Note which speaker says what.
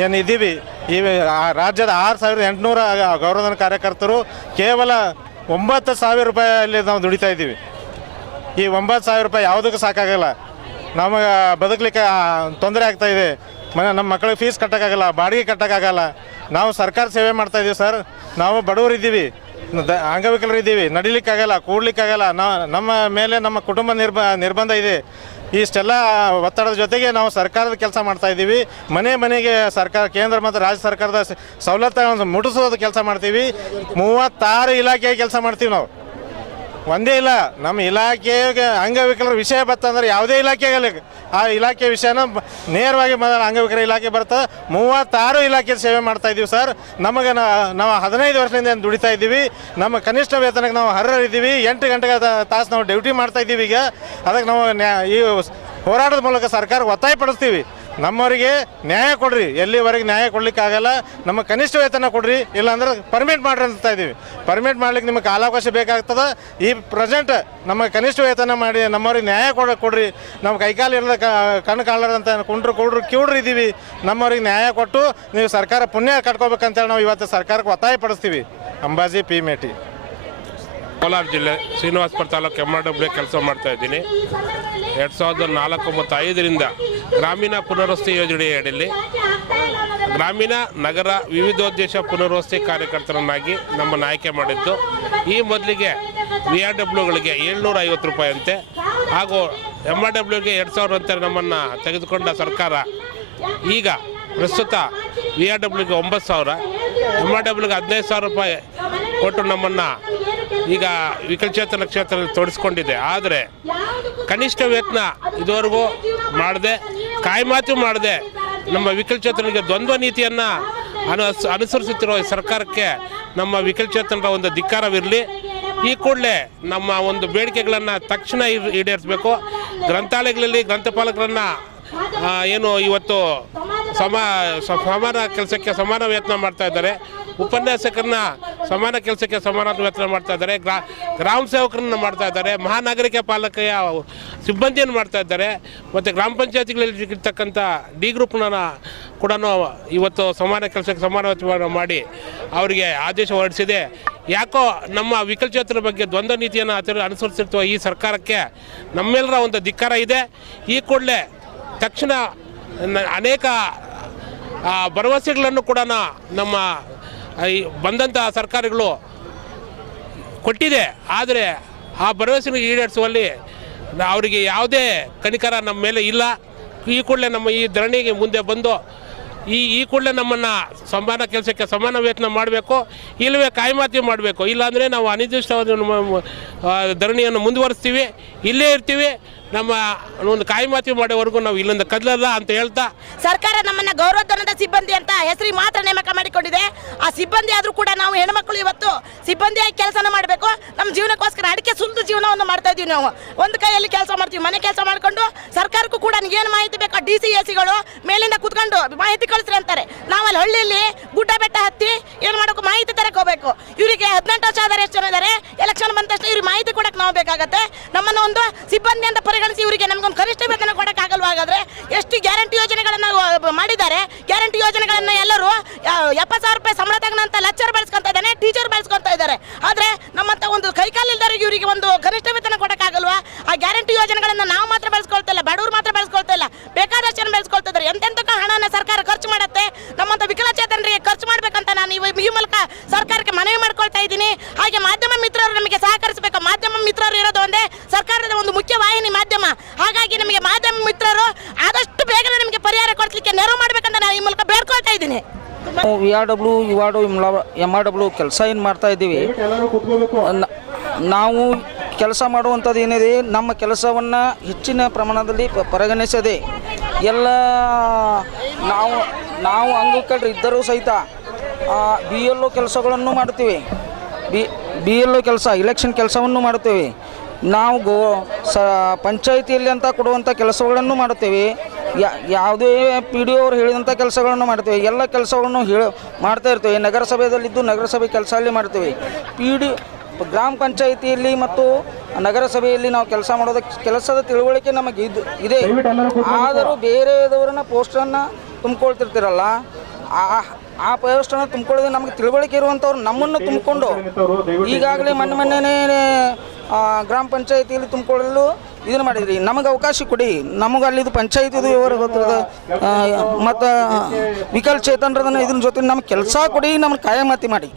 Speaker 1: ಏನು ಇದ್ದೀವಿ ಈ ರಾಜ್ಯದ ಆರು ಸಾವಿರದ ಎಂಟುನೂರ ಗೌರವಧನ ಕಾರ್ಯಕರ್ತರು ಕೇವಲ ಒಂಬತ್ತು ಸಾವಿರ ರೂಪಾಯಲ್ಲಿ ನಾವು ದುಡಿತಾ ಇದ್ದೀವಿ. ಈ ಒಂಬತ್ತು ಸಾವಿರ ರೂಪಾಯಿ ಯಾವುದಕ್ಕೂ ಸಾಕಾಗಲ್ಲ. ನಮಗೆ ಬದುಕಲಿಕ್ಕೆ ತೊಂದರೆ ಆಗ್ತಾ ಇದೆ. ಮನೆ ನಮ್ಮ ಮಕ್ಕಳಿಗೆ ಫೀಸ್ ಕಟ್ಟೋಕ್ಕಾಗಲ್ಲ, ಬಾಡಿಗೆ ಕಟ್ಟೋಕ್ಕಾಗಲ್ಲ. ನಾವು ಸರ್ಕಾರ ಸೇವೆ ಮಾಡ್ತಾ ಇದ್ದೀವಿ ಸರ್. ನಾವು ಬಡವರು ಇದ್ದೀವಿ ದ- ಅಂಗವಿಕಲರು ಇದ್ದೀವಿ. ನಡಿಲಿಕ್ಕಾಗಲ್ಲ, ಕೂಡ್ಲಿಕ್ಕಾಗಲ್ಲ. ನಮ್ಮ ಮೇಲೆ ನಮ್ಮ ಕುಟುಂಬ ನಿರ್ಬ ನಿರ್ಬಂಧ ಇದೆ. ಇಷ್ಟೆಲ್ಲ ಒತ್ತಡದ ಜೊತೆಗೆ ನಾವು ಸರ್ಕಾರದ ಕೆಲಸ ಮಾಡ್ತಾ ಇದ್ದೀವಿ. ಮನೆ ಮನೆಗೆ ಸರ್ಕಾರ, ಕೇಂದ್ರ ಮತ್ತು ರಾಜ್ಯ ಸರ್ಕಾರದ ಸವಲತ್ತುಗಳನ್ನು ಮುಟ್ಟಿಸೋದು ಕೆಲಸ ಮಾಡ್ತೀವಿ. ಮೂವತ್ತಾರು ಇಲಾಖೆಯ ಕೆಲಸ ಮಾಡ್ತೀವಿ ನಾವು. ಒಂದೇ ಇಲ್ಲ, ನಮ್ಮ ಇಲಾಖೆಗೆ ಅಂಗವಿಕಲರ ವಿಷಯ ಬರ್ತಂದ್ರೆ ಯಾವುದೇ ಇಲಾಖೆ ಆಗಲಿ ಆ ಇಲಾಖೆ ವಿಷಯನ ನೇರವಾಗಿ ಅಂಗವಿಕಲ ಇಲಾಖೆ ಬರ್ತದೆ ಮೂವತ್ತಾರು ಇಲಾಖೆ ಸೇವೆ ಮಾಡ್ತಾ ಇದ್ದೀವಿ ಸರ್. ನಮಗೆ ನಾವು ಹದಿನೈದು ವರ್ಷದಿಂದ ದುಡಿತಾ ಇದ್ದೀವಿ. ನಮ್ಮ ಕನಿಷ್ಠ ವೇತನಕ್ಕೆ ನಾವು ಹರರಿದ್ದೀವಿ ಎಂಟು ಗಂಟೆಗೆ ತಾಸು ನಾವು ಡ್ಯೂಟಿ ಮಾಡ್ತಾ ಇದ್ದೀವಿ ಈಗ. ಅದಕ್ಕೆ ನಾವು ಈ ಹೋರಾಟದ ಮೂಲಕ ಸರ್ಕಾರ ಒತ್ತಾಯ ಪಡಿಸ್ತೀವಿ. ನಮ್ಮವರಿಗೆ ನ್ಯಾಯ ಕೊಡ್ರಿ. ಎಲ್ಲಿವರೆಗೆ ನ್ಯಾಯ ಕೊಡ್ಲಿಕ್ಕಾಗಲ್ಲ, ನಮ್ಮ ಕನಿಷ್ಠ ವೇತನ ಕೊಡ್ರಿ, ಇಲ್ಲಾಂದ್ರೆ ಪರ್ಮಿಟ್ ಮಾಡ್ರಿ ಅಂತ ಇದ್ದೀವಿ ಪರ್ಮಿಟ್ ಮಾಡ್ಲಿಕ್ಕೆ ನಿಮಗೆ ಕಾಲಾವಕಾಶ ಬೇಕಾಗ್ತದೆ. ಈ ಪ್ರೆಸೆಂಟ್ ನಮ್ಮ ಕನಿಷ್ಠ ವೇತನ ಮಾಡಿ ನಮ್ಮವ್ರಿಗೆ ನ್ಯಾಯ ಕೊಡ ಕೊಡ್ರಿ. ನಮ್ಮ ಕೈಕಾಲು ಇಲ್ಲದ ಕಣ್ಣು ಕಾಲದಂತ ಕುಂಡ್ರು ಕೊಡ್ರು ಕಿವ್ಡ್ರು ಇದ್ದೀವಿ ನಮ್ಮವ್ರಿಗೆ ನ್ಯಾಯ ಕೊಟ್ಟು ನೀವು ಸರ್ಕಾರ ಪುಣ್ಯ ಕಟ್ಕೋಬೇಕಂತೇಳಿ ನಾವು ಇವತ್ತು ಸರ್ಕಾರಕ್ಕೆ ಒತ್ತಾಯ ಪಡಿಸ್ತೀವಿ. ಅಂಬಾಜಿ, ಪಿ ಮೇಟಿ.
Speaker 2: ಕೋಲಾರ ಜಿಲ್ಲೆ Srinivaspur taluk M R W ಕೆಲಸ ಮಾಡ್ತಾ ಇದ್ದೀನಿ. ಎರಡು ಸಾವಿರದ ನಾಲ್ಕು ಮತ್ತು ಐದರಿಂದ ಗ್ರಾಮೀಣ ಪುನರ್ವಸತಿ ಯೋಜನೆಯಡಿಯಲ್ಲಿ ಗ್ರಾಮೀಣ ನಗರ ವಿವಿಧೋದ್ದೇಶ ಪುನರ್ವಸತಿ ಕಾರ್ಯಕರ್ತರನ್ನಾಗಿ ನಮ್ಮನ್ನು ಆಯ್ಕೆ ಮಾಡಿದ್ದು. ಈ ಮೊದಲಿಗೆ ವಿ ಆರ್ ಡಬ್ಲ್ಯೂಗಳಿಗೆ ಏಳ್ನೂರ ಐವತ್ತು ರೂಪಾಯಿ ಅಂತೆ ಹಾಗೂ ಎಂ ಆರ್ ಡಬ್ಲ್ಯೂಗೆ ಎರಡು ಸಾವಿರ ಅಂತ ನಮ್ಮನ್ನು ತೆಗೆದುಕೊಂಡ ಸರ್ಕಾರ ಈಗ ಪ್ರಸ್ತುತ ವಿ ಆರ್ ಡಬ್ಲ್ಯೂಗೆ ಒಂಬತ್ತು ಸಾವಿರ ಎಂ ಆರ್ ಡಬ್ಲ್ಯೂಗೆ ಹದಿನೈದು ಸಾವಿರ ರೂಪಾಯಿ ಕೊಟ್ಟು ನಮ್ಮನ್ನು ಈಗ ವಿಕಲಚೇತನ ಕ್ಷೇತ್ರದಲ್ಲಿ ತೊಡಸ್ಕೊಂಡಿದೆ. ಆದರೆ ಕನಿಷ್ಠ ವೇತನ ಇದುವರೆಗೂ ಮಾಡದೆ ಕಾಯಿಮಾತು ಮಾಡದೆ. ನಮ್ಮ ವಿಕಲಚೇತನರಿಗೆ ದ್ವಂದ್ವ ನೀತಿಯನ್ನು ಅನು ಅನುಸರಿಸುತ್ತಿರುವ ಸರ್ಕಾರಕ್ಕೆ ನಮ್ಮ ವಿಕಲಚೇತನರ ಒಂದು ಧಿಕ್ಕಾರವಿರಲಿ. ಈ ಕೂಡಲೇ ನಮ್ಮ ಒಂದು ಬೇಡಿಕೆಗಳನ್ನು ತಕ್ಷಣ ಈಡ್- ಈಡೇರಿಸಬೇಕು. ಗ್ರಂಥಾಲಯಗಳಲ್ಲಿ ಗ್ರಂಥಪಾಲಕರನ್ನು ಏನು ಇವತ್ತು ಸಮ ಸಮಾನ ಕೆಲಸಕ್ಕೆ ಸಮಾನ ವೇತನ ಮಾಡ್ತಾ ಇದ್ದಾರೆ. ಉಪನ್ಯಾಸಕರನ್ನ ಸಮಾನ ಕೆಲಸಕ್ಕೆ ಸಮಾನ ವೇತನ ಮಾಡ್ತಾ ಇದ್ದಾರೆ. ಗ್ರಾ, ಗ್ರಾಮ ಸೇವಕರನ್ನ ಮಾಡ್ತಾ ಇದ್ದಾರೆ. ಮಹಾನಾಗರಿಕ ಪಾಲಕೆಯ ಸಿಬ್ಬಂದಿಯನ್ನು ಮಾಡ್ತಾ ಇದ್ದಾರೆ. ಮತ್ತು ಗ್ರಾಮ ಪಂಚಾಯತಿಗಳಲ್ಲಿ ಇರ್ತಕ್ಕಂಥ ಡಿ ಗ್ರೂಪ್ನ ಕೂಡ ಇವತ್ತು ಸಮಾನ ಕೆಲಸಕ್ಕೆ ಸಮಾನ ಮಾಡಿ ಅವರಿಗೆ ಆದೇಶ ಹೊರಡಿಸಿದೆ. ಯಾಕೋ ನಮ್ಮ ವಿಕಲಚೇತರ ಬಗ್ಗೆ ದ್ವಂದ್ವ ನೀತಿಯನ್ನು ಆಚರಣೆ ಅನುಸರಿಸಿರುವ ಈ ಸರ್ಕಾರಕ್ಕೆ ನಮ್ಮೆಲ್ಲರ ಒಂದು ಧಿಕ್ಕಾರ ಇದೆ. ಈ ಕೂಡಲೇ ತಕ್ಷಣ ಅನೇಕ ಭರವಸೆಗಳನ್ನು ಕೂಡ ನಮ್ಮ ಈ ಬಂದಂಥ ಸರ್ಕಾರಗಳು ಕೊಟ್ಟಿದೆ. ಆದರೆ ಆ ಭರವಸೆನ ಈಡೇರಿಸುವಲ್ಲಿ ಅವರಿಗೆ ಯಾವುದೇ ಕನಿಕರ ನಮ್ಮ ಮೇಲೆ ಇಲ್ಲ. ಈ ಕೂಡಲೇ ನಮ್ಮ ಈ ಧರಣಿಗೆ ಮುಂದೆ ಬಂದು ಈ ಈ ಕೂಡಲೇ ನಮ್ಮನ್ನು ಸಮಾನ ಕೆಲಸಕ್ಕೆ ಸಮಾನ ವೇತನ ಮಾಡಬೇಕು, ಇಲ್ಲವೇ ಕಾಯ್ಮಾತಿ ಮಾಡಬೇಕು. ಇಲ್ಲಾಂದರೆ ನಾವು ಅನಿರ್ದಿಷ್ಟವಾದ ಧರಣಿಯನ್ನು ಮುಂದುವರಿಸ್ತೀವಿ. ಇಲ್ಲೇ ಇರ್ತೀವಿ. ನಮ್ಮ ಒಂದು ಕಾಯಿಮಾತಿ ಮಾಡೋವರೆಗೂ ನಾವು ಇಲ್ಲಿಂದ ಕದಲಲ್ಲ ಅಂತ ಹೇಳ್ತಾ.
Speaker 3: ಸರ್ಕಾರ ನಮ್ಮನ್ನ ಗೌರವಧನದ ಸಿಬ್ಬಂದಿ ಅಂತ ಹೆಸರಿ ಮಾತ್ರ ನೇಮಕ ಮಾಡಿಕೊಂಡಿದೆ. ಆ ಸಿಬ್ಬಂದಿ ಆದರೂ ಕೂಡ ನಾವು ಹೆಣ್ಮಕ್ಳು ಇವತ್ತು ಸಿಬ್ಬಂದಿಯಾಗಿ ಕೆಲಸನ ಮಾಡಬೇಕು. ನಮ್ಮ ಜೀವನಕ್ಕೋಸ್ಕರ ಅಡಿಕೆ ಸುಲಿದು ಜೀವನವನ್ನು ಮಾಡ್ತಾ ಇದೀವಿ ನಾವು. ಒಂದು ಕೈಯಲ್ಲಿ ಕೆಲಸ ಮಾಡ್ತೀವಿ, ಮನೆ ಕೆಲಸ ಮಾಡ್ಕೊಂಡು ಸರ್ಕಾರಕ್ಕೂ ಕೂಡ ಏನು ಮಾಹಿತಿ ಬೇಕು ಡಿ ಸಿ ಎ ಸಿಗಳು ಮೇಲಿಂದ ಕುತ್ಕೊಂಡು ಮಾಹಿತಿ ಕಳಿಸ್ರಿ ಅಂತಾರೆ. ನಾವಲ್ಲಿ ಹಳ್ಳಿಯಲ್ಲಿ ಗುಡ್ಡ ಬೆಟ್ಟ ಹತ್ತಿ ಏನು ಮಾಡೋಕೆ ಮಾಹಿತಿ ತರಕ್ಕೆ ಹೋಗ್ಬೇಕು. ಇವರಿಗೆ ಹದಿನೆಂಟು ವರ್ಷ ಆದರೆ ಎಷ್ಟು ಜನ ಇದ್ದಾರೆ ಎಲೆಕ್ಷನ್ ಬಂದ ತಕ್ಷಣ ಇವ್ರಿಗೆ ಮಾಹಿತಿ ಕೊಡಕ್ಕೆ ನಾವು ಬೇಕಾಗತ್ತೆ. ನಮ್ಮನ್ನು ಒಂದು ಸಿಬ್ಬಂದಿ ಅಂತ ಪರಿಗಣಿಸಿ ಇವರಿಗೆ ನಮಗೊಂದು ಕನಿಷ್ಠ ವೇತನ ಕೊಡಕ್ಕೆ ಆಗಲ್ವಾ ಹಾಗಾದ್ರೆ ಎಷ್ಟು ಗ್ಯಾರಂಟಿ ಯೋಜನೆಗಳನ್ನ ಮಾಡಿದ್ದಾರೆ. ಗ್ಯಾರಂಟಿ ಯೋಜನೆಗಳನ್ನ ಎಲ್ಲರೂ ಎಪ್ಪತ್ತು ಸಾವಿರ ರೂಪಾಯಿ ಸಂಬಳ ತಗೊಂಡಂತ ಲೆಕ್ಚರ್ ಬೆಳೆಸ್ಕೊಂತ ಇದ್ದಾನೆ ಟೀಚರ್ ಬೆಳೆಸ್ಕೊಂತ ಇದ್ದಾರೆ. ಆದ್ರೆ ನಮ್ಮಂತ ಒಂದು ಕೈಕಾಲಿಲ್ದಾರಿಗೆ ಇವರಿಗೆ ಒಂದು ಕನಿಷ್ಠ ವೇತನ ಕೊಡಕ್ಕಾಗಲ್ವಾ? ಆ ಗ್ಯಾರಂಟಿ ಯೋಜನೆಗಳನ್ನ ನಾವು ಮಾತ್ರ ಬೆಳೆಸ್ಕೊಳ್ತಾ ಇಲ್ಲ, ಬಡವರು ಮಾತ್ರ ಬೆಳೆಸ್ಕೊಳ್ತಾ ಇಲ್ಲ. ಬೇಕಾದಷ್ಟು ಜನ ಬೆಳೆಸ್ಕೊಳ್ತಾ ಇದ್ದಾರೆ. ಎಂತೆಂತ ಹಣನ ಸರ್ಕಾರ ಖರ್ಚು ಮಾಡುತ್ತೆ. ನಮ್ಮಂತ ವಿಕಲಚೇತನರಿಗೆ ಖರ್ಚು ಮಾಡ್ಬೇಕಂತ ನಾನು ಈ ಮೂಲಕ ಸರ್ಕಾರಕ್ಕೆ ಮನವಿ ಮಾಡ್ಕೊಳ್ತಾ ಇದ್ದೀನಿ. ಹಾಗೆ ಮಾಧ್ಯಮ ಮಿತ್ರರು ನಮಗೆ ಸಹಕರಿಸಬೇಕು. ಮಾಧ್ಯಮ ಮಿತ್ರರು ಇರೋದು ಒಂದೇ. ಸರ್ಕಾರದ ಒಂದು ಮುಖ್ಯ ವಾಹಿನಿ ಹಾಗಾಗಿ ನಮಗೆ ಮಾಧ್ಯಮ ಮಿತ್ರರು ಆದಷ್ಟು ಬೇಗನೆ ನಮಗೆ ಪರಿಹಾರ ಕೊಡಲಿಕ್ಕೆ ನೆರವು ಮಾಡಬೇಕಂತ ನಾನು ಈ ಮೂಲಕ ಬೇಡ್ಕೊಳ್ತಾ ಇದ್ದೀನಿ.
Speaker 4: V R W U R M R W ಕೆಲಸ ಏನು ಮಾಡ್ತಾ ಇದ್ದೀವಿ? ನಾವು ಕೆಲಸ ಮಾಡುವಂಥದ್ದು ಏನಿದೆ, ನಮ್ಮ ಕೆಲಸವನ್ನು ಹೆಚ್ಚಿನ ಪ್ರಮಾಣದಲ್ಲಿ ಪರಿಗಣಿಸದೆ ಎಲ್ಲ ನಾವು ನಾವು ಅಂಗವಿಕಲರು ಇದ್ದರೂ ಸಹಿತ ಬಿ ಎಲ್ ಒ ಕೆಲಸಗಳನ್ನು ಮಾಡ್ತೀವಿ ಬಿ ಬಿ ಎಲ್ ಒ ಕೆಲಸ ಇಲೆಕ್ಷನ್ ಕೆಲಸವನ್ನು ಮಾಡುತ್ತೇವೆ. ನಾವು ಗೋ ಸ ಪಂಚಾಯಿತಿಯಲ್ಲಿ ಅಂತ ಕೊಡುವಂಥ ಕೆಲಸಗಳನ್ನು ಮಾಡುತ್ತೇವೆ. ಯಾ- ಯಾವುದೇ ಪಿ ಡಿ ಅವರು ಹೇಳಿದಂಥ ಕೆಲಸಗಳನ್ನು ಮಾಡ್ತೇವೆ ಎಲ್ಲ ಕೆಲಸಗಳನ್ನು ಹೇಳ ಮಾಡ್ತಾ ಇರ್ತೇವೆ. ನಗರಸಭೆಯಲ್ಲಿದ್ದು ನಗರಸಭೆ ಕೆಲಸ ಅಲ್ಲಿ ಮಾಡ್ತೇವೆ ಪಿ ಡಿ ಗ್ರಾಮ ಪಂಚಾಯಿತಿಯಲ್ಲಿ ಮತ್ತು ನಗರಸಭೆಯಲ್ಲಿ ನಾವು ಕೆಲಸ ಮಾಡೋದಕ್ಕೆ ಕೆಲಸದ ತಿಳುವಳಿಕೆ ನಮಗೆ ಇದು ಇದೆ. ಆದರೂ ಬೇರೆದವರನ್ನ ಪೋಸ್ಟನ್ನು ತುಂಬಿಕೊಳ್ತಿರ್ತೀರಲ್ಲ ಆ- ಆ ಪೋಸ್ಟನ್ನು ತುಂಬಿಕೊಳ್ಳೋದು ನಮಗೆ ತಿಳುವಳಿಕೆ ಇರುವಂಥವ್ರು ನಮ್ಮನ್ನು ತುಂಬಿಕೊಂಡು ಈಗಾಗಲೇ ಮೊನ್ನೆ ಮೊನ್ನೆನೇ ಗ್ರಾಮ ಪಂಚಾಯತಿಯಲ್ಲಿ ತುಂಬಿಕೊಳ್ಳಲು ಇದನ್ನು ಮಾಡಿದ್ರಿ. ನಮಗೆ ಅವಕಾಶ ಕೊಡಿ. ನಮಗೆ ಅಲ್ಲಿದು ಪಂಚಾಯತಿದು ವಿವರ ಗೊತ್ತಿರೋದು ಮತ್ತು ವಿಕಲಚೇತನರದನ್ನ ಇದ್ರ ಜೊತೆ ನಮ್ಗೆ ಕೆಲಸ ಕೊಡಿ ನಮ್ಮನ್ನು ಕಾಯಮತಿ ಮಾಡಿ.